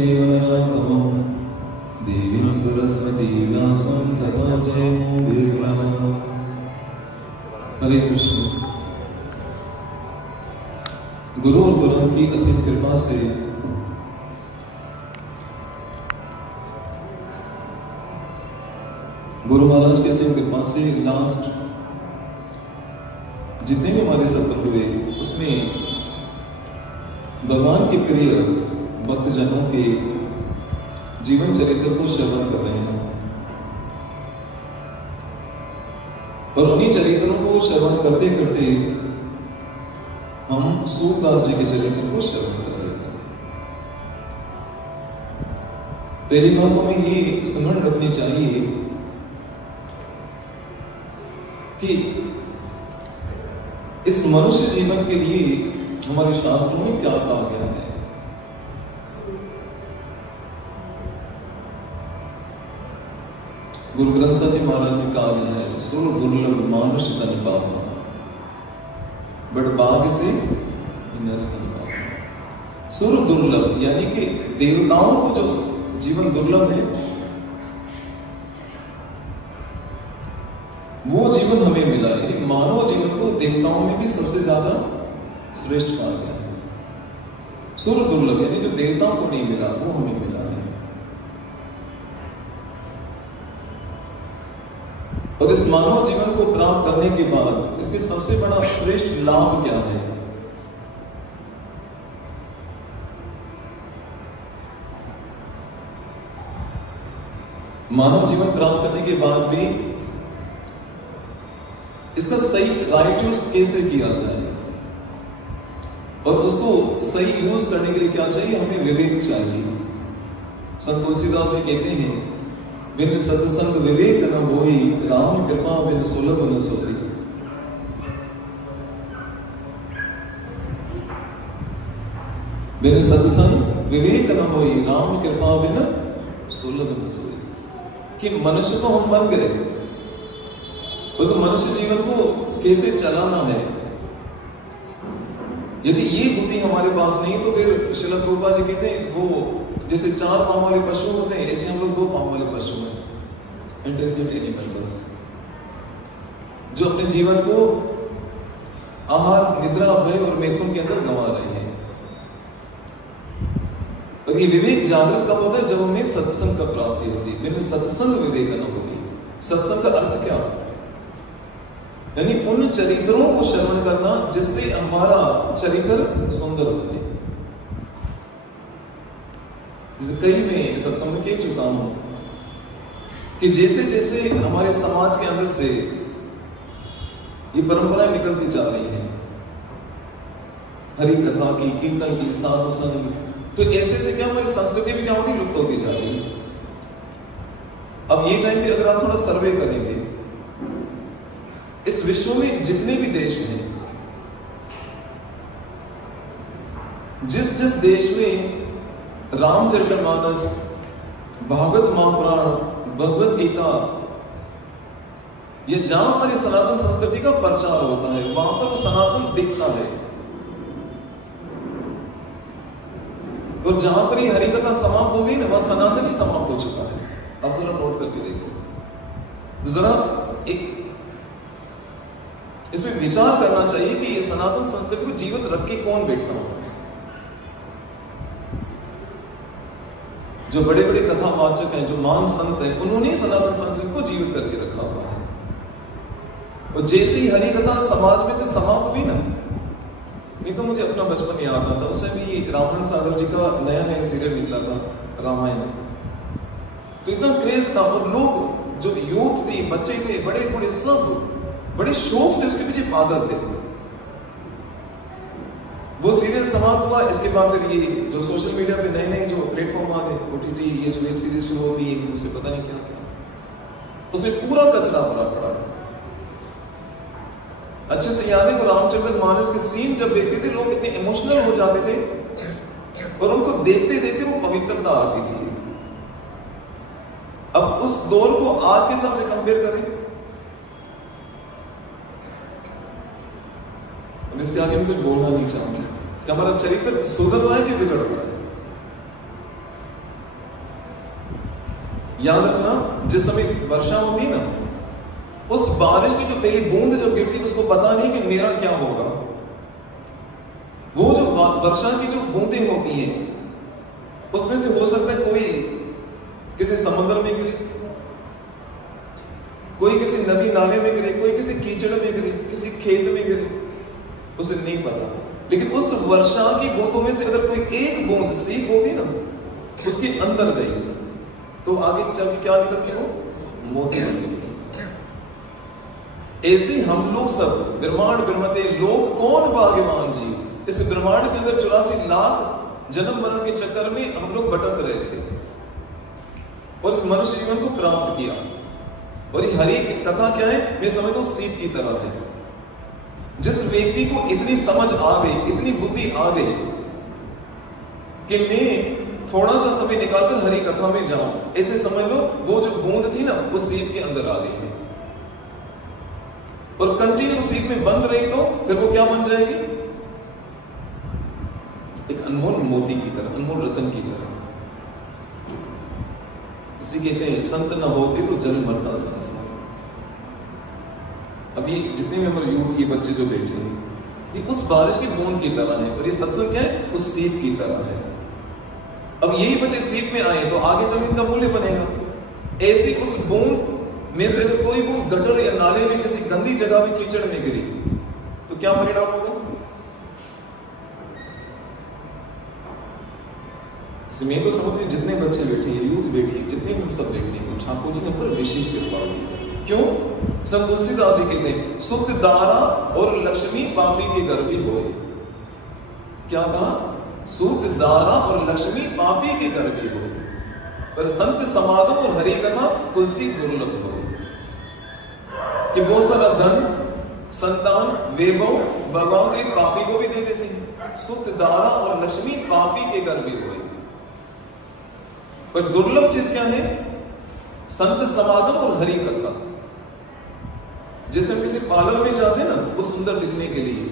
जीवनार्थम देवी सरस्वती व्यासं ततो जयमो विग्रह। हरे कृष्ण। गुरु और गुरु की असीम कृपा से गुरु महाराज की असीम कृपा से लास्ट जितने भी हमारे सत्र हुए उसमें भगवान के प्रिय भक्तजनों के जीवन चरित्र को श्रवण कर रहे हैं और उन्हीं चरित्रों को श्रवण करते करते हम सूरदास जी के चरित्र को श्रवण कर रहे हैं। पहली बात तो हमें ये स्मरण रखनी चाहिए कि इस मनुष्य जीवन के लिए हमारे शास्त्रों में क्या कहा गया है। गुरु ग्रंथ साहिब जी महाराज ने कहा है, सुर दुर्लभ मानुष तन पावा बड़ भाग से नर तन पावा। सुर दुर्लभ यानी कि देवताओं को जो जीवन दुर्लभ है वो जीवन हमें मिला है। मानव जीवन को देवताओं में भी सबसे ज्यादा श्रेष्ठ कहा गया है। सुर दुर्लभ यानी जो देवताओं को नहीं मिला वो हमें मिला है। और इस मानव जीवन को प्राप्त करने के बाद इसके सबसे बड़ा श्रेष्ठ लाभ क्या है? मानव जीवन प्राप्त करने के बाद भी इसका सही राइट यूज कैसे किया जाए और उसको सही यूज करने के लिए क्या चाहिए? हमें विवेक चाहिए। संत तुलसीदास जी कहते हैं, बिन सत्संग विवेक न होई, राम कृपा बिन सुलभ न सोई। बिन सत्संग विवेक न होई, राम कृपा बिन सुलभ न सोई। कि मनुष्य तो हम बन गए, तो मनुष्य जीवन को कैसे चलाना है, यदि ये बुद्धि हमारे पास नहीं तो फिर श्रील प्रभुपाद जी कहते हैं वो जैसे 4 पांव वाले पशु होते हैं ऐसे हम लोग 2 पांव वाले पशु हैं, इंटेलिजेंट एनिमल बस, जो अपने जीवन को आहार निद्रा भय और मैथुन के अंदर गंवा रहे हैं। और ये विवेक जागृत कब होता है? जब हमें सत्संग का प्राप्ति होती है। बिन सत्संग विवेक न होती। सत्संग का अर्थ क्या? यानी उन चरित्रों को श्रवण करना जिससे हमारा चरित्र सुंदर बने। कई मैं सत्संग में कह चुका हूं कि जैसे जैसे हमारे समाज के अंदर से ये परंपराएं निकलती जा रही हैं, हरि कथा की, कीर्तन की, साधु संग, तो ऐसे से क्या हमारी संस्कृति भी क्या होती, लुप्त होती जा रही है। अब ये टाइम पे अगर आप थोड़ा सर्वे करेंगे, इस विश्व में जितने भी देश हैं, जिस जिस देश में रामचरितमानस, भागवत महापुराण, भगवत गीता, ये जहां हमारी सनातन संस्कृति का प्रचार होता है वहां पर सनातन दिखता है। और जहां पर ये हरिकथा समाप्त हो गई ना, वहां सनातन भी समाप्त हो चुका है। आप जरा नोट करके देखो, जरा एक इसमें विचार करना चाहिए कि ये सनातन संस्कृति को जीवित रख के कौन बैठा हुआ है। जो बड़े बड़े कथावाचक हैं, जो महान संत हैं, उन्होंने सनातन संस्कृति को जीवित करके रखा हुआ है। और जैसे ही हरि कथा समाज में से समाप्त हुई ना, नहीं तो मुझे अपना बचपन याद आता। उस टाइम ये रामानंद सागर जी का नया नया सीरियल निकला था रामायण, तो इतना क्रेज था और लोग जो यूथ थे, बच्चे थे, बड़े बूढ़े सब बड़े शौक से उसके पीछे पागल थे। वो सीरियल समाप्त हुआ, इसके बाद फिर ये जो सोशल मीडिया पे नए नए जो प्लेटफॉर्म आ गए, OTT, ये जो वेब सीरीज शुरू होती है, उसे पता नहीं क्या क्या, उसमें पूरा कचरा भरा पड़ा है। अच्छे से याद है कि रामचरितमानस के सीन जब देखते थे लोग इतने इमोशनल हो जाते थे और उनको देखते देखते वो पवित्रता आती थी। अब उस दौर को आज के हिसाब से कंपेयर करें, अब इसके आगे मैं कुछ बोलना नहीं चाहूंगा कि हमारा चरित्र सुधर रहा है कि बिगड़ रहा है। याद रखना, जिस समय वर्षा होती ना, उस बारिश की जो पहली बूंद जब गिरती उसको पता नहीं कि मेरा क्या होगा। वो जो वर्षा की जो बूंदें होती हैं उसमें से हो सकता है कोई किसी समुद्र में गिरे, कोई किसी नदी नाले में गिरे, कोई किसी कीचड़ में गिरे, किसी खेत में गिरे, उसे नहीं पता। लेकिन उस वर्षा की बूंदों में से अगर कोई एक बूंद सीप होगी ना, उसके अंदर गई तो आगे चल के क्या निकलती हो? मोती निकलती। ऐसे हम लोग सब ब्रह्मांड ब्रह्मते लोग कौन भाग्यवान जी, इस ब्रह्मांड के अंदर 84 लाख जन्म मरण के चक्कर में हम लोग भटक रहे थे और इस मनुष्य जीवन को प्राप्त किया। और ये हरि की कथा क्या है? मैं समझता हूं सीप की तरह है। जिस व्यक्ति को इतनी समझ आ गई, इतनी बुद्धि आ गई कि मैं थोड़ा सा समय निकालकर हरि कथा में जाऊं, ऐसे समझ लो वो जो बूंद थी ना, वो सीप के अंदर आ गई है और कंटिन्यू सीप में बंद रही तो फिर वो क्या बन जाएगी? एक अनमोल मोती की तरह, अनमोल रतन की तरह। इसी कहते हैं संत न होते तो जल मरता संसार। अभी जितने भी हमारे यूथ, ये बच्चे जो बैठे हैं, ये उस बारिश की बूंद की तरह है और ये सत्संग क्या है? उस सीप की तरह है। अब यही बच्चे सीप में आए तो आगे चल इनका मूल्य बनेगा। ऐसी उस बूंद में से अगर कोई बूंद गटर या नाले में किसी गंदी जगह में कीचड़ में गिरी तो क्या परिणाम होगा? मैं तो समझ जितने बच्चे बैठे, यूथ बैठी, जितने भी हम सब बैठे, ठाकुर जी ने पर विशेष कृपा की। क्यों? संत तुलसीदास जी कहते हैं सुख दारा और लक्ष्मी पापी के घर भी हो। क्या कहा? सुख दारा और लक्ष्मी पापी के घर भी हो, पर संत समागम और हरि कथा तुलसी दुर्लभ हो। कि बहुत सारा धन, संतान, वैभव भगवान के पापी को भी दे देते हैं। सुख दारा और लक्ष्मी पापी के घर भी हो, पर दुर्लभ चीज क्या है? संत समागम और हरि कथा। जैसे हम किसी पार्लर में जाते हैं ना, वो सुंदर दिखने के लिए,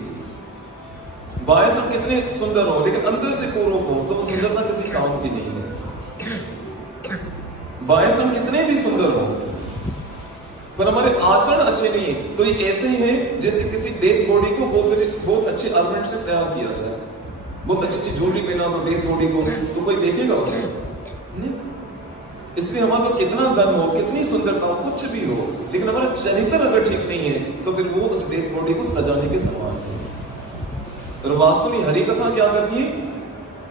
बाहर सब कितने सुंदर हो लेकिन अंदर से कोरों हो तो वो सुंदरता किसी काम की नहीं है। बाहर सब कितने भी सुंदर हो पर हमारे आचरण अच्छे नहीं है, तो ये ऐसे ही है जैसे किसी डेड बॉडी को बहुत अच्छे ऑर्नामेंट से तैयार किया जाए। बहुत अच्छी अच्छी ज्वेलरी पहना दो डेड बॉडी को, तो कोई देखेगा उसे? इसलिए हमारा कितना धन हो, कितनी सुंदरता हो, कुछ भी हो, लेकिन हमारा चरित्र अगर ठीक नहीं है तो फिर वो उस डेड बॉडी को सजाने के समान है। और वास्तव में हरि कथा क्या करती है?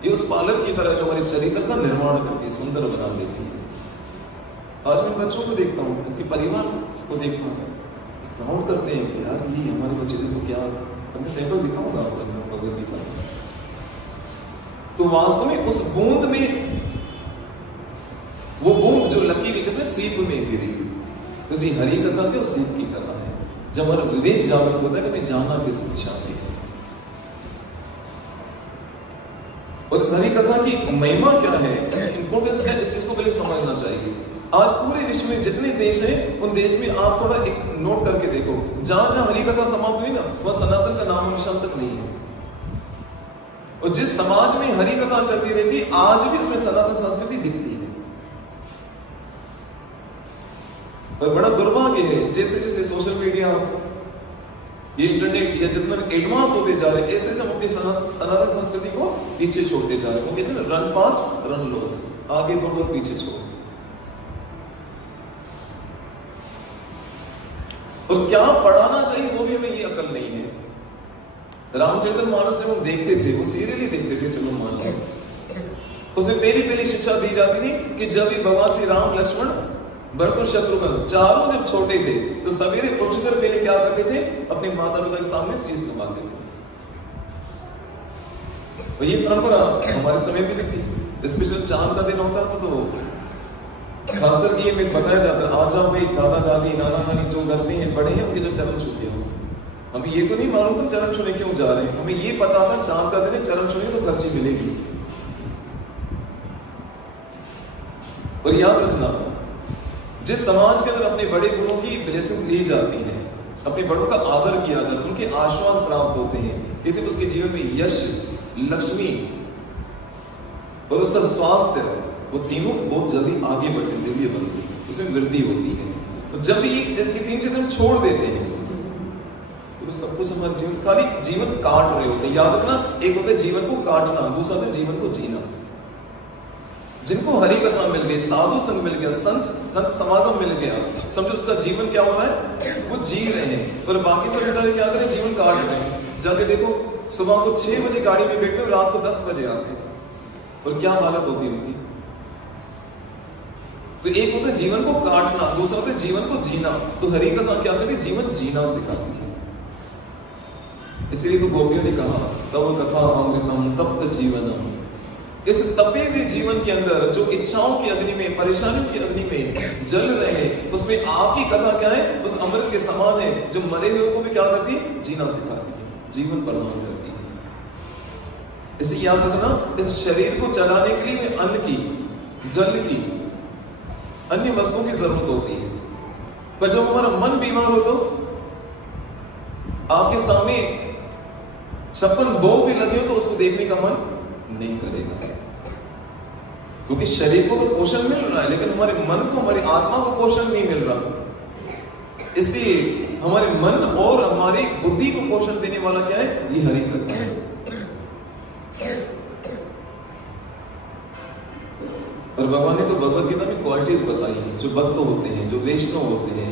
ये उस पालक की तरह जो हमारे चरित्र का निर्माण करती है, सुंदर बना देती है। आज मैं बच्चों को देखता हूँ, उनके परिवार को देखता हूँ, प्राउड करते हैं कि यार ये हमारे बच्चे को क्या, मैं सैंपल दिखाऊंगा भगवद्गीता। तो वास्तव में उस बूंद में, वो बूंद जो लकी हुई किसमें? सीप में गिरी। तो इसी हरि कथा के उस सीप की तरह है। जब हमारा विवेक जागृत होता है कि मैं जानना किस दिशा में है। और इस हरि कथा की महिमा क्या है, इंपोर्टेंस क्या है, इस चीज को पहले समझना चाहिए। आज पूरे विश्व में जितने देश हैं, उन देश में आप थोड़ा एक नोट करके देखो, जहां जहां हरि कथा समाप्त हुई ना, वह सनातन का नाम निशान तक नहीं है। और जिस समाज में हरि कथा चलती रहती, आज भी उसमें सनातन संस्कृति दिखती है। और बड़ा दुर्भाग्य है, जैसे जैसे सोशल मीडिया, ये इंटरनेट या जिसमें एडवांस होते जा रहे, ऐसे हम अपनी सनातन संस्कृति को पीछे छोड़ते जा रहे हैं। वो कहते हैं रन फास्ट रन लॉस, आगे बढ़ो पीछे छोड़ो। और क्या पढ़ाना चाहिए वो भी हमें ये अकल नहीं है। रामचरितमानस जब हम देखते थे, वो सीरियल ही देखते थे, चलो मान लो, उसमें पहली शिक्षा दी जाती थी कि जब भी भगवान श्री राम, लक्ष्मण, भरत और शत्रुघ्न चारों जब छोटे थे तो सवेरे उठकर पहले क्या करते थे? अपने माता पिता के सामने शीश नवाते थे। और ये परंपरा हमारे समय में भी थी। स्पेशल चांद का दिन होता था तो खासकर ये में बताया जाता, आज आप भाई दादा दादी, नाना नानी जो घर में हैं, बड़े हैं, उनके जो चरण छूते हो। हमें ये तो नहीं मालूम था चरण छूने क्यों जा रहे हैं, हमें ये पता था चांद का दिन है, चरण छूने तो खर्ची मिलेगी। और याद रखना, जिस समाज के अंदर अपने बड़े गुरुओं की ब्लेसिंग्स ली जाती हैं, अपने बड़ों का आदर किया जाता है, उनके आशीर्वाद प्राप्त होते हैं, क्योंकि उसके जीवन में यश, लक्ष्मी और उसका स्वास्थ्य वो तीनों बहुत जल्दी आगे बढ़ते हैं, दिव्य बनते हैं, उसमें वृद्धि होती है। तो जब ये 3 चीजें हम छोड़ देते हैं तो सब कुछ हमारे जीवन खाली जीवन काट रहे होते हैं। याद रखना, एक होता है जीवन को काटना, दूसरा होता है जीवन को जीना। जिनको हरि कथा मिल गई, साधु संग मिल गया, संत समागम मिल गया, समझो उसका जीवन क्या हो रहा है, वो जी रहे हैं। और बाकी सब बेचारे क्या करें, जीवन काट रहे हैं। जाके देखो, सुबह को 6 बजे गाड़ी में बैठते हो, रात को 10 बजे आते हैं, और क्या हालत होती है उनकी। तो एक होता है जीवन को काटना, दूसरा होता है जीवन को जीना। तो हरि कथा क्या करती है, जीवन जीना सिखाती है। इसलिए तो गोपियों ने कहा, तब कथा अमृतम तप्त जीवनम। इस तपे हुए जीवन के अंदर जो इच्छाओं की अग्नि में, परेशानियों की अग्नि में जल रहे हैं, उसमें आपकी कथा क्या है, उस अमृत के समान है, जो मरे हुए को भी क्या करती है, जीना सिखाती है, जीवन प्रदान करती है। इसे याद रखना, इस शरीर को चलाने के लिए हमें अन्न की, जल की, अन्य वस्तुओं की जरूरत होती है। पर जब हमारा मन बीमार हो तो आपके सामने 56 भोग भी लगे हो तो उसको देखने का मन नहीं करेगा, क्योंकि शरीर को तो पोषण मिल रहा है, लेकिन हमारे मन को, हमारी आत्मा को पोषण नहीं मिल रहा। इसलिए हमारे मन और हमारी बुद्धि को पोषण देने वाला क्या है, ये हरि कथा है। और भगवान ने तो भगवत गीता में क्वालिटीज बताई हैं। जो भक्त होते हैं, जो वैष्णव होते हैं,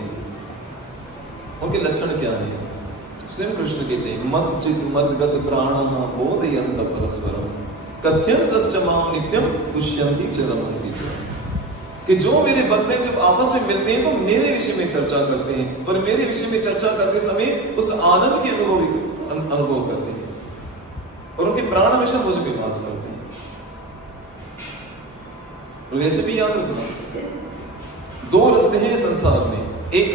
उनके लक्षण क्या है। स्वयं कृष्ण कहते हैं, मत चित मदगत प्राणः बोधयन्त परस्परम कथ्यन्तश्च मां नित्यम तुष्यन्ति च रमन्ति च। कि जो मेरे भक्त हैं, जब आपस में मिलते हैं तो मेरे विषय में चर्चा करते हैं, और मेरे विषय में चर्चा करते समय उस आनंद के अनुभव करते हैं, और उनके प्राण हमेशा मुझ में वास करते हैं। और वैसे भी याद रखना, 2 रास्ते हैं संसार में, एक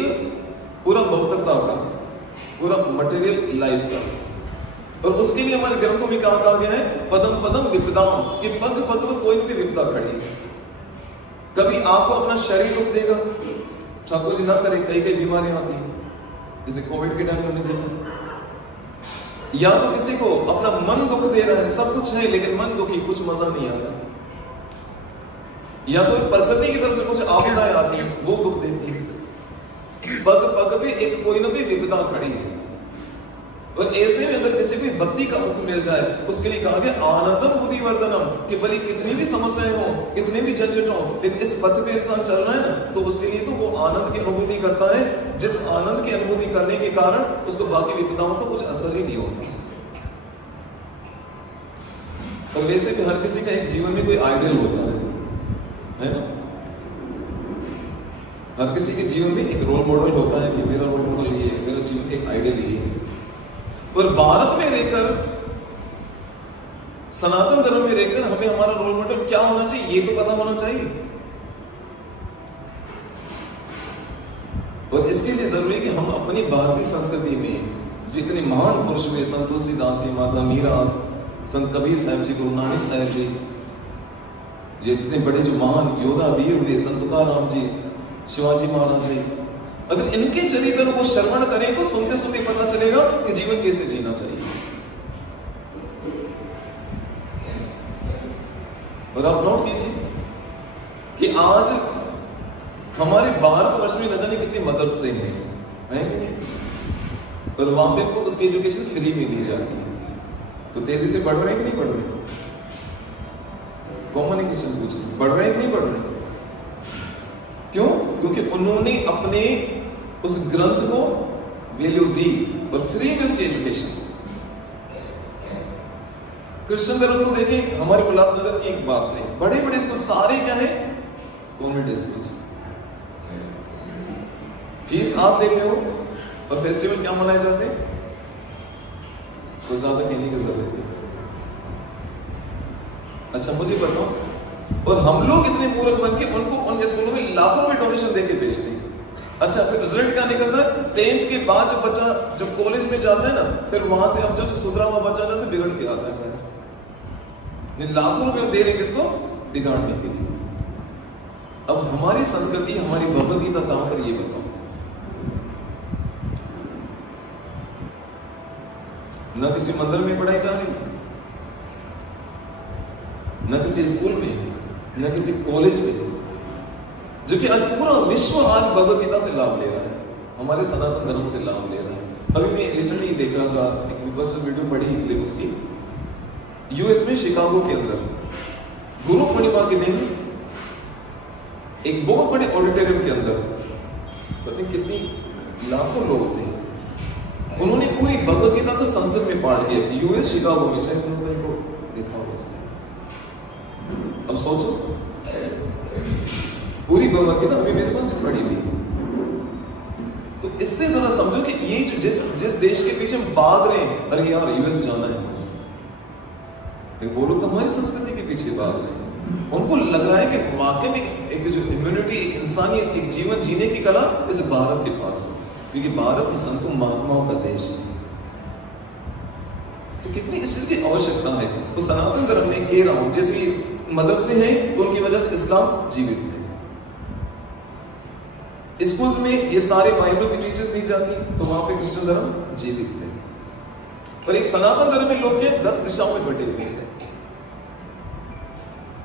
पूरा भौतिकता का, पूरा मटेरियल लाइफ का, और उसके लिए हमारे ग्रंथों में कहा गया है, पदम पदम विपदाम, कि पग पग में कोई ना कोई विपदा खड़ी है। कभी आपको अपना शरीर दुख देगा, ठाकुर जी ना करे, कई बीमारियां आती हैं, जैसे कोविड के टाइम हमने देखा। या तो किसी को अपना मन दुख दे रहा है, सब कुछ है लेकिन मन दुखी, कुछ मजा नहीं आ रहा। या तो प्रकृति की तरफ से कुछ आपदाएं आती हैं, वो दुख देती है। पग पग पे एक कोई ना कोई विपदा खड़ी है। और ऐसे में अगर किसी को भक्ति का मुक्त मिल जाए, उसके लिए कहा गया आनंदम बुद्धिवर्धनम, कि भले कितनी भी समस्याएं हो, कितने भी झंझट हो, लेकिन इस पथ पे इंसान चल रहा है ना, तो उसके लिए तो वो आनंद की अनुभूति करता है, जिस आनंद की अनुभूति करने के कारण उसको बाकी विपदाओं का कुछ असर ही नहीं होता। और वैसे भी हर किसी का एक जीवन में कोई आइडियल होता है ना। हर किसी के जीवन में एक रोल मॉडल होता है कि मेरा रोल मॉडल ये है, मेरा जीवन एक आइडियल ये है। और भारत में रहकर, सनातन धर्म में रहकर हमें हमारा रोल मॉडल क्या होना चाहिए, ये तो पता होना चाहिए। और इसके लिए जरूरी है कि हम अपनी भारतीय संस्कृति में जो इतने महान पुरुष हुए, संत तुलसीदास जी, माता मीरा, संत कबीर साहब जी, गुरु नानक साहब जी, ये इतने बड़े जो महान योद्धा वीर हुए, संत तुकाराम जी, शिवाजी महाराज जी, अगर इनके चरित्र को श्रवण करें तो सुनते सुनते पता चलेगा कि जीवन कैसे जीना चाहिए। और आप नोट कीजिए कि आज हमारे भारतवर्ष में न जाने कितनी मदरसे हैं, है कि नहीं? और वहां पे इनको उसकी एजुकेशन फ्री में दी जाती है, तो तेजी से बढ़ रहे हैं कि नहीं बढ़ रहे? कॉमन क्वेश्चन पूछ रहे, बढ़ रहे हैं कि नहीं बढ़ रहे? क्यों? क्योंकि उन्होंने अपने उस ग्रंथ को वैल्यू दी और फ्री में उसकी एजुकेशन। क्रिश्चियन धर्म को देखें, हमारे उल्लासनगर की एक बात नहीं, बड़े बड़े स्कूल सारे क्या है, कॉन्वेंट स्कूल्स। फीस आप देते हो और फेस्टिवल क्या मनाए जाते हैं, तो ज्यादा कहने की जरूरत है। अच्छा मुझे बताओ, और हम लोग इतने मूर्ख बन के उनको उन स्कूलों में लाखों में डोनेशन देके भेजते हैं। अच्छा फिर रिजल्ट क्या निकलता है, 10th के बाद जब बच्चा जब कॉलेज में जाता है ना, फिर वहां से अब जो सुधरा हुआ बच्चा जाता है बिगड़ के आता है। लाखों रुपए दे रहे किसको, बिगाड़ने के लिए। अब हमारी संस्कृति, हमारी भगवत गीता कहां पर, ये बताओ। न किसी मंदिर में पढ़ाई जा रही, न किसी स्कूल में, न किसी कॉलेज में, जो कि आज पूरा विश्व आज भगवद गीता से लाभ ले रहा है, हमारे सनातन धर्म से लाभ ले रहा है। अभी मैं रिसेंटली देख रहा था, एक वीडियो पढ़ी क्लिप उसकी, यूएस में शिकागो के अंदर गुरु पूर्णिमा के दिन एक बहुत बड़े ऑडिटोरियम के अंदर पता नहीं कितनी लाखों लोग थे, उन्होंने पूरी भगवद गीता को संस्कृत में पाठ किया। यूएस शिकागो में, शायद उन्होंने को देखा होगा। अब सोचो, पूरी भगवद गीता अभी मेरे पास पढ़ी हुई। तो इससे जरा समझो कि ये जिस देश के पीछे हम भाग रहे हैं, अरे यार यूएस जाना है बस, वो लोग तो हमारी संस्कृति के पीछे भाग रहे हैं। उनको लग रहा है कि वाकई में एक जो ह्यूमैनिटी, इंसानियत, एक जीवन जीने की कला इस भारत के पास है, क्योंकि भारत संतों महात्माओं का देश है। तो कितनी इस चीज की आवश्यकता है। तो सनातन धर्म में कह रहा हूं, जैसे मदरसे हैं तो उनकी वजह से इस्लाम जीवित है। स्कूल्स में ये सारे बाइबल की टीचर्स नहीं जाती, तो वहां पे क्रिश्चियन धर्म जीवित है। पर एक सनातन धर्म में लोग 10 दिशाओं में बटे हुए हैं।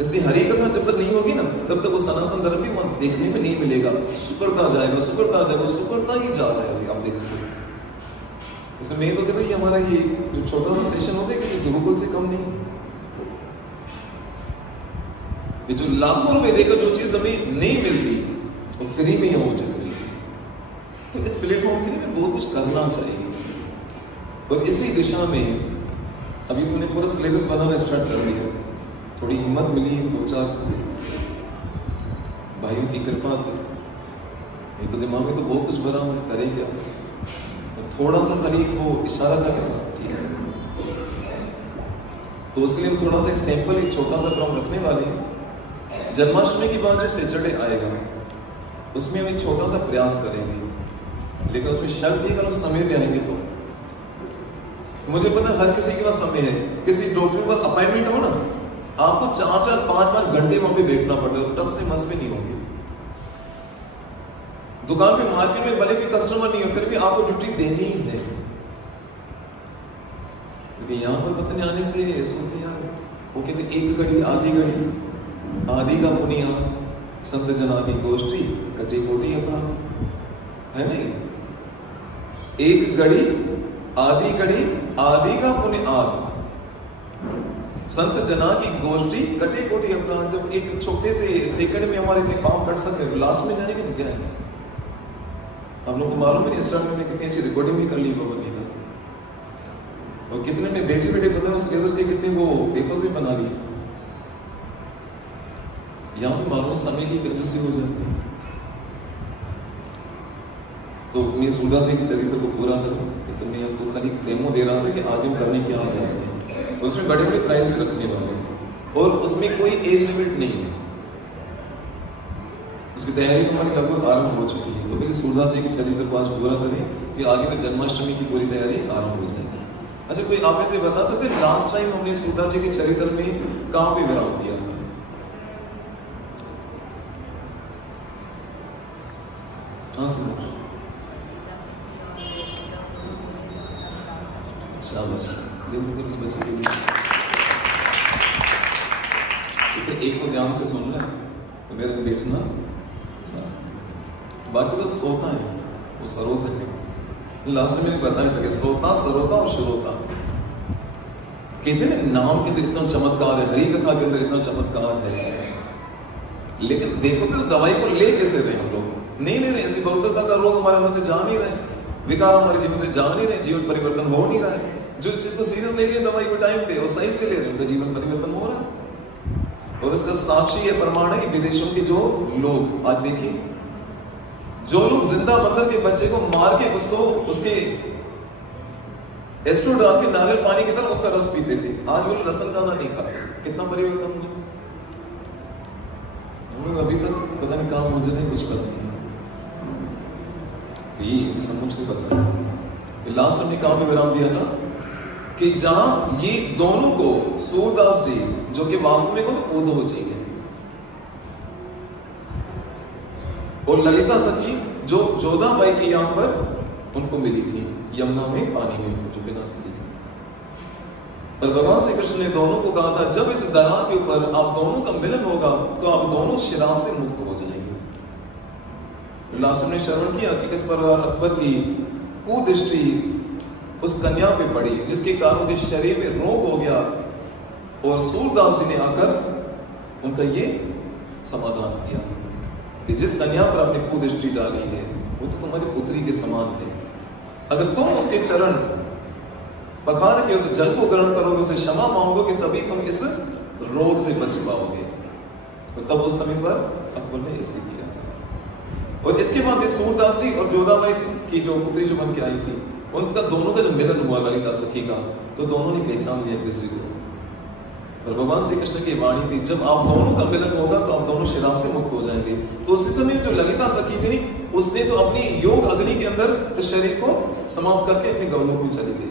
इसलिए हरी कथा जब तक नहीं होगी ना, तब तक वो सनातन धर्म भी वहां देखने में नहीं मिलेगा। सुकड़ता जाएगा, सुकड़ता जाएगा, सुकड़ता ही जा रहा है। अभी आप देखिए, इसमें मैं तो कहता हूं हमारा ये जो छोटा सा सेशन होता है कि गुरुकुल से कम नहीं। ये जो लाखों रुपए देकर जो चीज हमें नहीं मिलती, वो फ्री में ही वो चीज मिलती। तो इस प्लेटफॉर्म के लिए बहुत कुछ करना चाहिए। और इसी दिशा में अभी तुमने पूरा सिलेबस बनाना स्टार्ट कर दिया। थोड़ी हिम्मत मिली 2-4 भाइयों की कृपा से। ये तो दिमाग में तो बहुत कुछ भरा है, करें क्या? तो थोड़ा सा खाली वो इशारा करेगा, ठीक है। तो उसके लिए हम थोड़ा सा एक सैंपल, एक छोटा सा क्रम रखने वाले हैं। जन्माष्टमी के बाद जो सैटरडे आएगा, उसमें हम एक छोटा सा प्रयास करेंगे, लेकिन उसमें शर्त ये करो समय पे आएंगे। तो मुझे पता है हर किसी के पास समय है। किसी डॉक्टर के पास अपॉइंटमेंट हो ना, आपको 4-4, 5-5 घंटे वहां पे बैठना पड़ता है, टस से मस में नहीं होंगे। दुकान पे, मार्केट में भले भी कस्टमर नहीं हो, फिर भी आपको ड्यूटी देनी ही है। लेकिन यहाँ पर पता नहीं आने से सोचते यार, वो कहते एक घड़ी, आधी घड़ी, आधी का पुनिया संत जना की गोष्ठी, कटी कोटी अपना, है नहीं? एक घड़ी, आधी घड़ी, आधी का पुण्य आध, संत जना की गोष्ठी, कटे कोटी अपना। जब एक छोटे से सेकंड में हमारे इतने पाँव कट सकते हैं, लास्ट में जाएंगे तो क्या है? आप लोग को मालूम है इंस्टाग्राम में कितनी अच्छी रिकॉर्डिंग भी कर ली भगवद गीता, और कितने ने बैठे बैठे पता है उसके कितने वो पेपर्स भी बना लिए। यहाँ पे मालूम समय की कंजूसी हो जाती है। तो मैं सूरदास जी के चरित्र को पूरा करूं, तो मैं आपको खाली डेमो दे रहा था कि आगे करने क्या है। उसमें बड़े बड़े प्राइज भी रखने वाले हैं, और उसमें कोई एज लिमिट नहीं है। उसकी तैयारी तो हमारी लगभग आरंभ हो चुकी है। तो मेरे सूरदास जी के चरित्र को आज पूरा करें कि आगे में जन्माष्टमी की पूरी तैयारी आरंभ हो जाएगी। अच्छा, कोई आप ऐसे बता सकते लास्ट टाइम हमने सूरदास जी के चरित्र में कहाँ पे विराम दिया था? हाँ सर, शाबाश। उस बच्चे के लिए एक को ध्यान से सुन रहा है तो मेरे बैठना, बाकी तो सोता है, वो सरोता है। लास्ट में मैंने बताया था कि सोता, सरोता और श्रोता। कहते हैं नाम के अंदर इतना चमत्कार है, हरि कथा के अंदर इतना चमत्कार है, लेकिन देखो कि उस दवाई को ले कैसे रहे हम लोग? नहीं ले रहे। ऐसी भौतिकता का रोग हमारे अंदर से जा नहीं रहे, विकार हमारे जीवन से जा नहीं रहे, जीवन परिवर्तन हो नहीं रहा है। जो इस चीज को सीरियस ले रहे दवाई को टाइम पे और सही से ले रहे हैं, उनका जीवन परिवर्तन हो रहा है। और इसका साक्षी है, प्रमाण है विदेशों के जो लोग, आज देखिए जो लोग जिंदा बंदर के बच्चे को मार के उसको उसके एस्ट्रो डाल के नारियल पानी की तरह उसका रस पीते थे, आज वो लसन दाना नहीं खाते। कितना परिवर्तन हुआ? अभी तक पता नहीं काम मुझे नहीं कुछ पता नहीं। तो ये समझ के पता है। लास्ट हमने काम में विराम दिया था कि जहां ये दोनों को सूरदास जी जो कि वास्तव में को तो उद हो जाएंगे, और ललिता सखी जो जोधाबाई की यहां पर उनको मिली थी यमुना में पानी में, जो बिना किसी पर भगवान श्री कृष्ण ने दोनों को कहा था जब इस दरा के ऊपर आप दोनों का मिलन होगा तो आप दोनों शराब से मुक्त हो जाएंगे। लास्ट में श्रवण किया कि किस प्रकार अकबर की कुदृष्टि उस कन्या पे पड़ी जिसके कारण उनके शरीर में रोग हो गया और सूरदास जी ने आकर उनका ये समाधान किया कि जिस कन्या पर आपने कुदृष्टि डाली है वो तो तुम्हारी पुत्री के समान है। अगर तुम उसके चरण पखार के उस जल को ग्रहण करोगे, उसे क्षमा मांगोगे, तभी तुम इस रोग से बच पाओगे। तो तब उस समय पर अकबर ने इसे किया। और इसके बाद ये सूरदास जी और जोधाबाई की जो पुत्री जो बन के आई थी, उनका दोनों का जब मिलन हुआ ललिता सखी का, तो दोनों ने पहचान लिया किसी को। और भगवान श्री कृष्ण की वाणी थी जब आप दोनों का मिलन होगा तो आप दोनों शराब से मुक्त हो जाएंगे। तो उसी समय जो ललिता सखी थी उसने तो अपनी योग अग्नि के अंदर शरीर को समाप्त करके अपने गौलों में चली गई।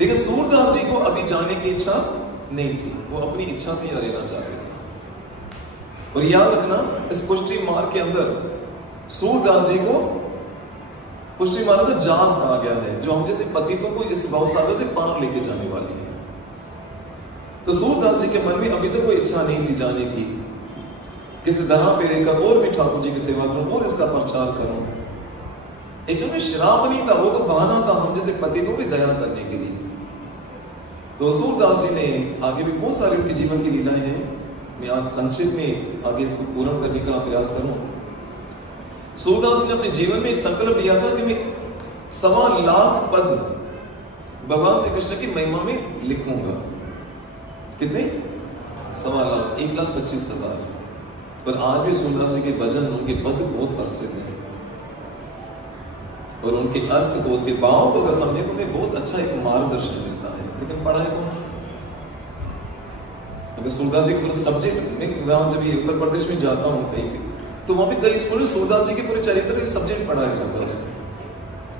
लेकिन सूरदास जी को अभी जाने की इच्छा नहीं थी, वो अपनी इच्छा से ही रहना चाहते थे। और याद रखना इस पुष्टि मार्ग के अंदर सूरदास जी को पुष्टि मार्ग का जहाज कहा गया है, जो हम जैसे पतितों को इस भवसागर से पार लेके जाने वाले हैं। तो सूरदास जी के मन में अभी तक कोई इच्छा नहीं थी जाने की, किसी दरा पे रहकर और भी ठाकुर जी की सेवा करूं और इसका प्रचार करूं। एक जो श्राप नहीं था, वो तो बहाना था हम जैसे पतितों पे दया करने के लिए। तो सूरदास जी ने आगे भी बहुत सारी उनके जीवन की लीलाएं हैं, मैं आज संक्षिप्त में आगे इसको पूर्ण करने का प्रयास करूं। सूरदास जी ने अपने जीवन में एक संकल्प लिया था कि मैं 1.25 लाख पद भगवान श्री कृष्ण की महिमा में लिखूंगा। कितने? 1.25 लाख, 1,25,000। पर आज भी सूरदास जी के भजन, उनके पद बहुत प्रसिद्ध हैं और उनके अर्थ को, उसके भाव को अगर समझे तो हमें बहुत अच्छा एक मार्गदर्शन मिलता है। लेकिन पढ़ा है कौन? अगर सूरदास जी के सब्जेक्ट में, जब ये उत्तर प्रदेश में जाता हूँ कहीं पे, तो वहां पे कई स्कूल सूरदास जी के पूरे चरित्र के सब्जेक्ट पढ़ाया जाता है। उसमें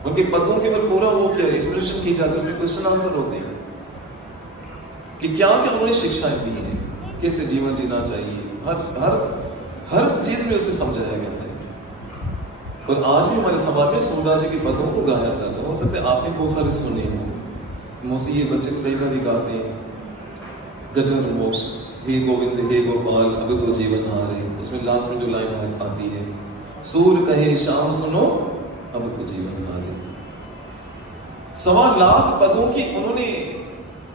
उनके पदों के ऊपर पूरा वो क्या एक्सप्लेनेशन की जाती है, उसमें क्वेश्चन आंसर होते हैं कि क्या क्या उन्होंने शिक्षाएं दी है, कैसे जीवन जीना चाहिए, हर चीज में उसमें समझाया गया है। और आज भी हमारे समाज में सूरदास जी के पदों को गाया जाता है। हो सकता है आपने बहुत सारे सुने हों, मोसी ये बच्चे को कई बार गाते हैं, गजन मोक्ष, हे गोविंद हे गोपाल अब तो जीवन हारे। उसमें लास्ट में जो लाइन आती है, सूर कहे शाम सुनो अब तो जीवन हारे। 1.25 लाख पदों की उन्होंने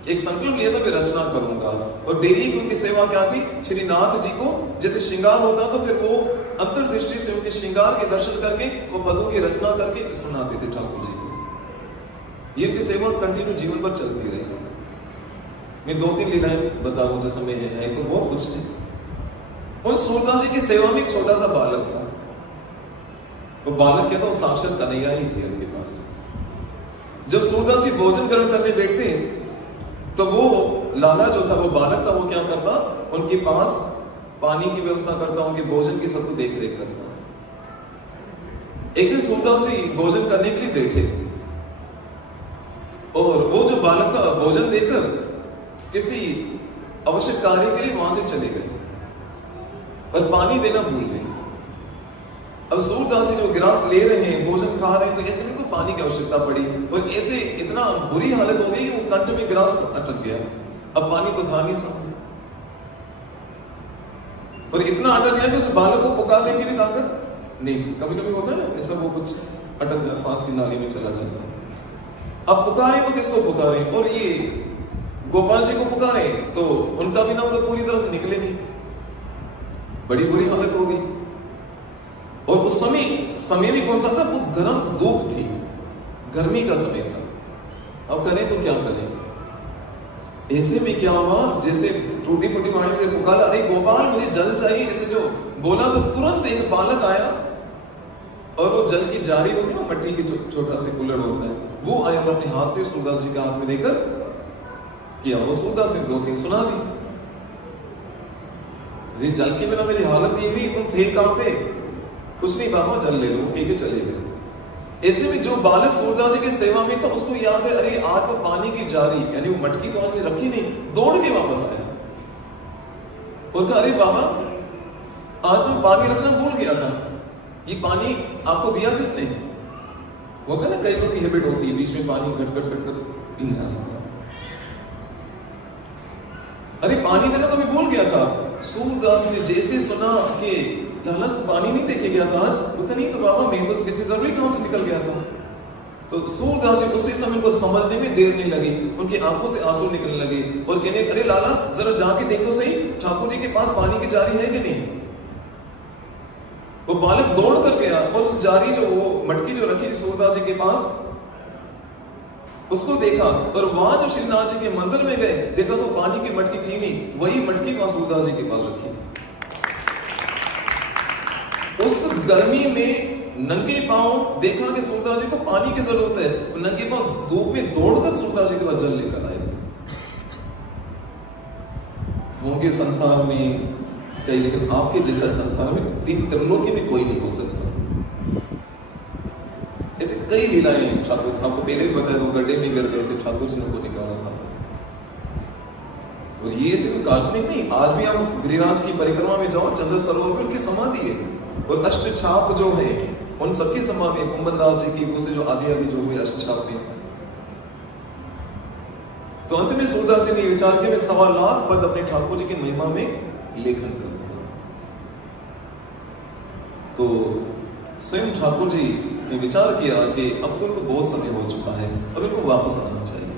एक संकल्प लिया था, मैं रचना करूंगा। और डेली की उनकी सेवा क्या थी, श्री नाथ जी को जैसे श्रृंगार होता तो फिर वो अंतर्दृष्टि से उनके श्रृंगार के दर्शन करके वो पदों की रचना करके सुनाते थे ठाकुर जी को। ये उनकी सेवा कंटिन्यू जीवन भर चलती रही। मैं 2-3 लीलाएं बताऊं जो समय है तो बहुत कुछ नहीं। उन सूरदास जी की सेवा में एक छोटा सा बालक था। वो बालक क्या था, वो साक्षात कन्हैया ही थे उनके पास। जब सूरदास जी भोजन ग्रहण करने बैठते तो वो लाला जो था, वो बालक था, वो क्या करता, उनके पास पानी की व्यवस्था करता, उनके भोजन की सबको देख रेख करता। एक दिन सूरदास जी भोजन करने के लिए बैठे और वो जो बालक का भोजन देकर किसी आवश्यक कार्य के लिए वहां से चले गए और पानी देना भूल गए। अब सूरदास जी जो गिलास ले रहे हैं, भोजन खा रहे हैं, तो ऐसे में को पानी की आवश्यकता पड़ी और ऐसे इतना बुरी हालत हो गई कि वो कंठ में गिलास अटक गया। अब पानी तो था नहीं सामने और इतना अटक गया कि उस बालक को पुकारने की भी ताकत नहीं थी। कभी कभी होता है ना ऐसा, वो कुछ अटक जा, सांस की नाली में चला जाता है। अब पुकारे तो किसको पुकारे, और ये गोपाल जी को पुकारे तो उनका भी नाम तो पूरी तरह से निकले नहीं। बड़ी बुरी हालत हो गई। और उस समय भी कौन सा था, वो गर्म धूप थी, गर्मी का समय था। अब करें तो क्या करें, ऐसे में क्या हुआ, जैसे टूटी फूटी वाणी से पुकारा, अरे गोपाल मुझे जल चाहिए, ऐसे जो बोला तो तुरंत एक बालक आया और वो जल की जारी होती ना, मट्टी की छोटा से कुल्हड़ होता है, वो आया और अपने हाथ से सूरदास जी के हाथ में देकर किया। वो सूरदास जी 2-3 सुना दी। जल के बिना मेरी हालत ये हुई, तुम थे कहां पे? कुछ नहीं बाबा, जल ले लो, पी के चले गए। ऐसे में जो बालक सूरदास जी की सेवा में था, उसको याद है, अरे आज तो पानी की जारी, यानी वो मटकी तो आज रखी नहीं, दौड़ के वापस आया और कहा, अरे बाबा आज तो पानी रखना भूल गया था, ये पानी आपको दिया किसने? वो कहना कई लोगों की हैबिट होती है बीच में पानी घट घट घट कर पीना। अरे पानी देना तो मैं भूल गया था। सूरदास ने जैसे सुना कि लाला तू पानी नहीं देके गया था आज, बोलता नहीं तो बाबा मैं तो किसी जरूरी काम से निकल गया था। तो सूरदास जी उसी समय को समझने में देर नहीं लगी, उनकी आंखों से आंसू निकलने लगे और कहने अरे लाला जरा जाके देखो सही ठाकुर जी के पास पानी की जारी है कि नहीं। वो बालक दौड़ कर गया और उस जारी जो वो मटकी जो रखी थी सूरदास जी के पास उसको देखा, और वहां जब श्रीनाथ जी के मंदिर में गए देखा तो पानी की मटकी थी नहीं, वही मटकी वहां सूरदास जी के पास रखी। उस गर्मी में नंगे पांव देखा कि सूरदास जी को पानी की जरूरत है, नंगे पांव धूप में दौड़कर सूरदास जी के पास जल लेकर आए। होंगे संसार में कई, लेकिन आपके जैसा संसार में तीन त्रिलोकी में कोई नहीं हो सकता। ऐसे कई लीलाएं ठाकुर, आपको पहले भी बताया, तो गड्ढे में गिर गए थे, ठाकुर जी ने उनको निकाला था। और ये सिर्फ काल्पनिक नहीं, आज भी हम गिरिराज की परिक्रमा में जाओ, चंद्र सरोवर में उनकी समाधि है, और अष्टछाप जो है उन सबकी समाधि है, कुंभन दास जी की, उससे जो आगे आगे जो हुए अष्टछाप में। तो अंत में सूरदास जी ने विचार किया मैं 1.25 लाख पद अपने ठाकुर जी की महिमा में लेखन करूंगा। तो स्वयं ठाकुर जी ने विचार किया कि अब तो उनको बहुत समय हो चुका है, अब इनको वापस आना चाहिए।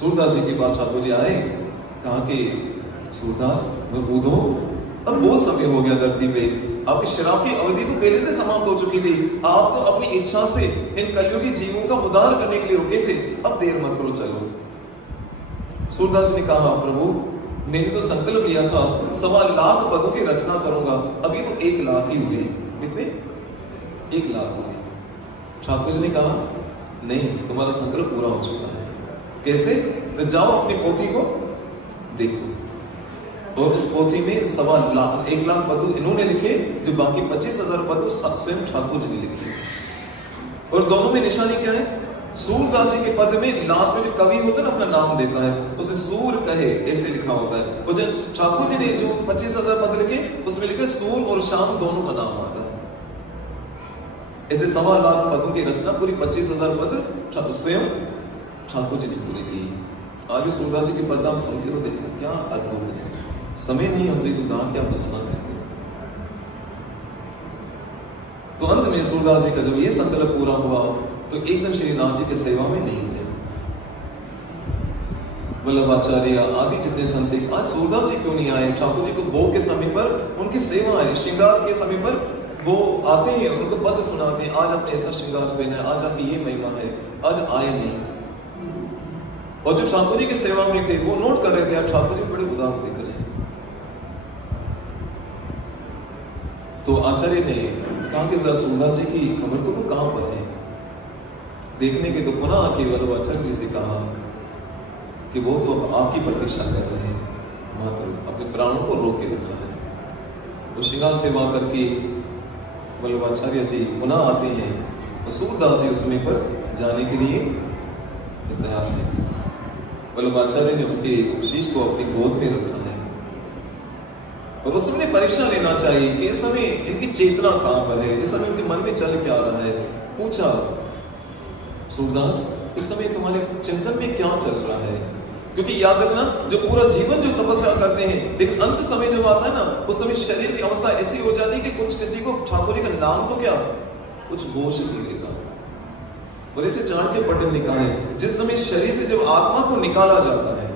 सूरदास जी के पास ठाकुर जी आए, कहा कि सूरदास बूढ़ो अब बहुत समय हो गया धरती पे, आपकी शराब की अवधि तो पहले से समाप्त हो चुकी थी, आप तो अपनी इच्छा से इन कलयुगी जीवों का उद्धार करने के लिए रुके थे, अब देर मत करो चलो। सूरदास जी ने कहा प्रभु मैंने तो संकल्प लिया था 1.25 लाख पदों की रचना करूंगा, अभी तो 1 लाख ही हुए। कितने? 1 लाख हुए। ठाकुर जी ने कहा नहीं, तुम्हारा संकल्प पूरा हो चुका है। कैसे? तो जाओ अपनी पोथी को देखो, और उस पोथी में 1 लाख पद इन्होंने लिखे, जो बाकी 25,000 पद स्वयं ठाकुर जी ने लिखे। और दोनों में निशानी क्या है? सूरदास जी के पद में लास्ट में जो कवि होता है ना अपना नाम देता है, उसे सूर कहे ऐसे लिखा होता है। और जब ठाकुर जी ने जो 25,000 पद लिखे उसमें लिखे सूर और शाम दोनों का नाम आता है। ऐसे 1.25 लाख पदों की रचना पूरी 25,000 पद स्वयं ठाकुर जी ने पूरी की। आज सूरदास जी के पद आप सुनते हो, देखो क्या अद्भुत है। समय नहीं होती तो कहां क्या आपको सुना सकते। तो अंत में सूरदास जी का जब ये संकल्प पूरा हुआ तो एकदम श्रीनाथ जी की सेवा में नहीं थे। वल्लभाचार्य आदि जितने संत थे, आज सूरदास जी क्यों नहीं आए? ठाकुर जी को भोग के समय पर उनकी सेवा है, श्रृंगार के समय पर वो आते हैं, उनको पद सुनाते हैं, आज आपने ऐसा श्रृंगार पहना है, आज आपकी ये महिमा है, आज आए नहीं। और जो ठाकुर जी की सेवा में थे वो नोट कर रहे थे, ठाकुर जी बड़े उदास दिख रहे हैं। तो आचार्य ने कहा कि जरा सूरदास जी की खबर तो वो कहां पर है देखने के। तो पुनः आके वल्लभाचार्य जी से कहा कि वो तो आपकी प्रतीक्षा कर रहे हैं, मात्र अपने प्राणों को रोक के रखा है। वो श्रृंगार सेवा करके वल्लभाचार्य जी पुनः आते हैं और सूरदास जी उस समय पर जाने के लिए तैयार है। वल्लभाचार्य ने उनके शीश को अपनी गोद में रखा है और उस समय परीक्षा लेना चाहिए कि इस समय इनकी चेतना कहां पर है, इस समय उनके मन में चल क्या रहा है। पूछा सूरदास इस समय तुम्हारे चिंतन में क्या चल रहा है? क्योंकि याद रखना जो पूरा जीवन जो तपस्या करते हैं, लेकिन अंत समय जब आता है ना उस समय शरीर की अवस्था ऐसी हो जाती है कि कुछ किसी को ठाकुर जी का नाम तो क्या कुछ होश नहीं रहता। और इसे चाणक्य पंडित ने कहा है जिस समय शरीर से जब आत्मा को निकाला जाता है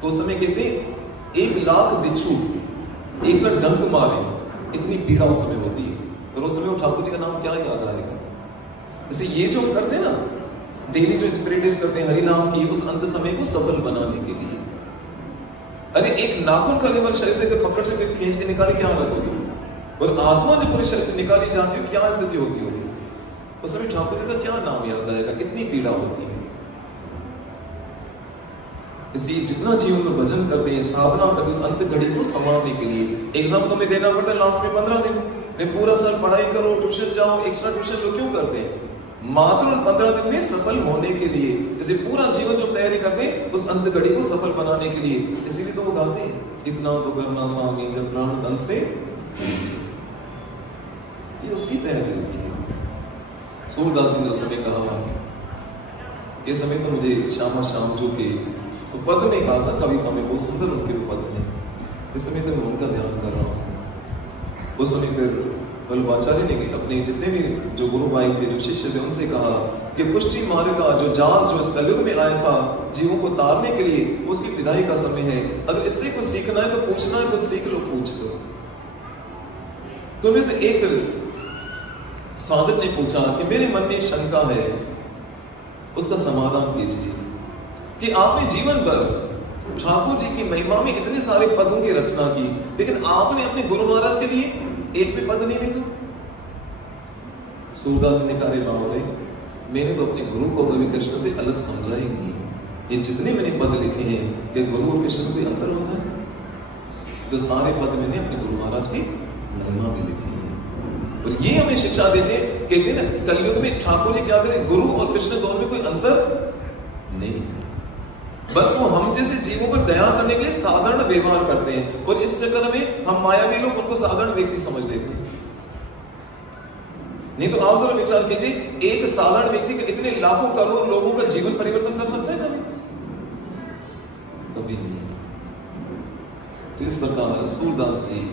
तो उस समय कहते 1 लाख बिच्छू एक साथ डंक मारे, इतनी पीड़ा उस समय होती है। और उस समय वो ठाकुर जी का नाम क्या याद आएगा? जैसे ये जो करते हैं ना डेली जो प्रैक्टिस करते हैं हरि नाम की, उस अंत समय को सफल बनाने के लिए। अरे एक नाखून का लेवल शरीर से पकड़ से खींच के निकाले क्या हालत होगी, और आत्मा जो पूरे शरीर से निकाली जाती है क्या स्थिति होती होगी? उस समय ठाकुर जी का क्या नाम याद आएगा? कितनी पीड़ा होती है। इसलिए जितना जीवन में भजन करते हैं, साधना करते हैं, अंत घड़ी को संभालने के लिए एग्जाम तो में देना पड़ता है लास्ट में 15 दिन में, पूरा साल पढ़ाई करो, ट्यूशन जाओ, एक्स्ट्रा ट्यूशन लो, क्यों करते हैं? मात्र 15 दिन में सफल होने के लिए। इसे पूरा जीवन जो तैयारी करते हैं उस अंत घड़ी को सफल बनाने के लिए। इसीलिए तो वो गाते हैं इतना तो करना स्वामी जब प्राण धन से, ये उसकी तैयारी होती है। सूरदास जी ने उस समय कहा ये समय तो मुझे श्यामा श्याम जो के तो पद में कहा था, कवि में बहुत सुंदर उनके पद हैं, इस समय तो मैं उनका ध्यान कर रहा हूँ। उस समय फिर वल्लभाचार्य ने अपने जितने भी जो गुरु भाई थे, जो शिष्य थे, उनसे कहा कि पुष्टि मार्ग का जो जहाज जो इस कलयुग में आया था जीवों को तारने के लिए, उसकी विदाई का समय है। अगर इससे कुछ सीखना है तो पूछना है, कुछ सीख लो, पूछ लो। तो में से एक साधक ने पूछा कि मेरे मन में एक शंका है, उसका समाधान कीजिए कि आपने जीवन भर ठाकुर जी की महिमा में इतने सारे पदों की रचना की, लेकिन आपने अपने गुरु महाराज के लिए एक भी पद नहीं लिखा। सूरदास ने कहा, बाबा रे, मैंने तो अपने गुरु को कभी कृष्ण से अलग समझा ही नहीं। ये जितने मैंने पद लिखे हैं कि गुरु और कृष्ण कोई अंतर होता है, तो सारे पद मैंने अपने गुरु महाराज की महिमा में लिखी है। और ये हमें शिक्षा देते हैं, कहते हैं ना कलयुग में ठाकुर जी क्या करें, गुरु और कृष्ण दोनों में कोई अंतर नहीं है। बस वो हम जैसे जीवों पर दया करने के लिए साधारण व्यवहार करते हैं, और इस चक्कर में हम मायावी लोग उनको साधारण व्यक्ति समझ लेते हैं। नहीं तो आप जरा विचार कीजिए, एक साधारण व्यक्ति का इतने लाखों करोड़ लोगों का जीवन परिवर्तन कर सकता है कभी? कभी नहीं। तो इस प्रकार सूरदास जी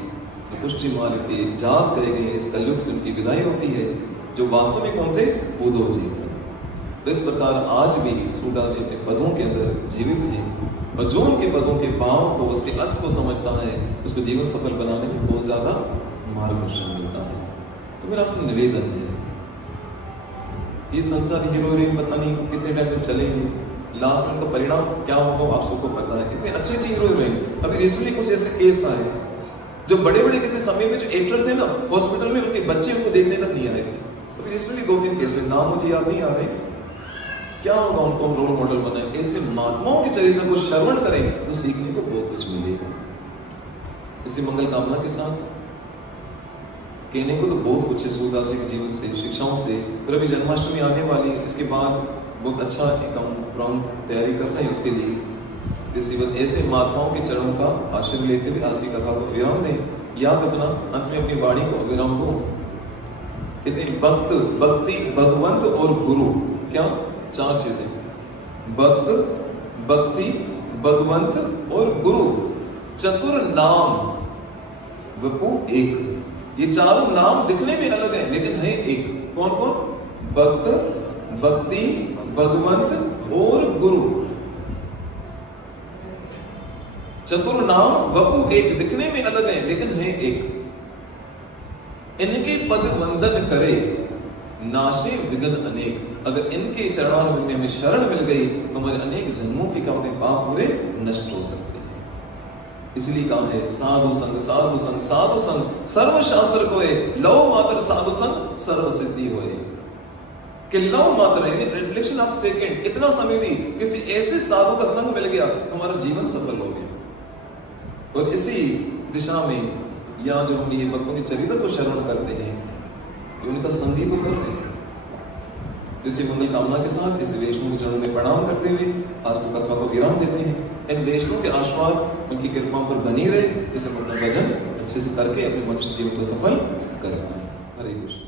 पुष्टि मार्ग के जहाज कहे गए, इस कलयुग से उनकी विदाई होती है, जो वास्तव में कौन थे? उद्धव जी। तो इस प्रकार आज भी सूरदास जी अपने पदों के अंदर जीवित हैं, और जो उनके पदों के भाव को, उसके अर्थ को समझता है, उसको जीवन सफल बनाने में बहुत ज्यादा मार्गदर्शन मिलता है। तो मेरा आपसे निवेदन है, ये संसार हीरो हीरोइन पता नहीं कितने टाइम तक चलेंगे, लास्ट में उनका परिणाम क्या होगा आप सबको पता है। कितने अच्छे अच्छे हीरो हीरोइन, अभी रिसेंटली कुछ ऐसे केस आए जो बड़े बड़े किसी समय में जो एक्टर थे ना, हॉस्पिटल में उनके बच्चे उनको देखने तक नहीं आए थे। अभी रिसेंटली 2-3 केस में, नाम मुझे याद नहीं आ रहे, क्या होगा उनको हम रोल मॉडल बनाए। ऐसे महात्माओं के चरित्र को श्रवण करेंगे तो सीखने को बहुत कुछ मिलेगा। इसी मंगल कामना के साथ कहने को तो बहुत कुछ है सूरदास जी के जीवन से, शिक्षाओं से। फिर अभी जन्माष्टमी आने वाली है, इसके बाद बहुत अच्छा एक हम प्रोग्राम तैयारी कर रहे हैं उसके लिए। इसी बस ऐसे महात्माओं के चरणों का आशीर्वाद लेते हुए आज की कथा को विराम दें। याद रखना, अंत में अपनी वाणी को विराम दो। कहते हैं भक्त, भक्ति, भगवंत और गुरु, क्या 4 चीजें, भक्त, भक्ति, भगवंत और गुरु, चतुर नाम वपु एक। ये चारों नाम दिखने में अलग है लेकिन है एक। कौन कौन? भक्त, भक्ति, भगवंत और गुरु। चतुर नाम वपु एक, दिखने में अलग है लेकिन है एक। इनके पद वंदन करे नाशे विगत अनेक। अगर इनके चरणारविंद में हमें शरण मिल गई तो हमारे अनेक जन्मों के क्या होते हैं, पाप पूरे नष्ट हो सकते हैं। इसलिए कहा है साधु संग, साधु संग, साधु संग सर्व शास्त्र कोय, लव मात्र साधु संग सर्व सिद्धि होए। कि लव मात्र यानी रिफ्लेक्शन ऑफ सेकंड, इतना समय भी किसी ऐसे साधु का संग मिल गया हमारा जीवन सफल हो गया। और इसी दिशा में यहाँ जो हम ये भक्तों के चरित्र को शरण करते हैं, उनका संगी को कर रहे हैं। इसी मंगल कामना के साथ इस वैष्णव के चरणों में प्रणाम करते हुए आज की कथा को विराम देते हैं। इन वैष्णव के आशीर्वाद उनकी कृपा पर बनी रहे, इसे अपना भजन अच्छे से करके अपने मनुष्य जीवन को सफल करें। हरे कृष्ण।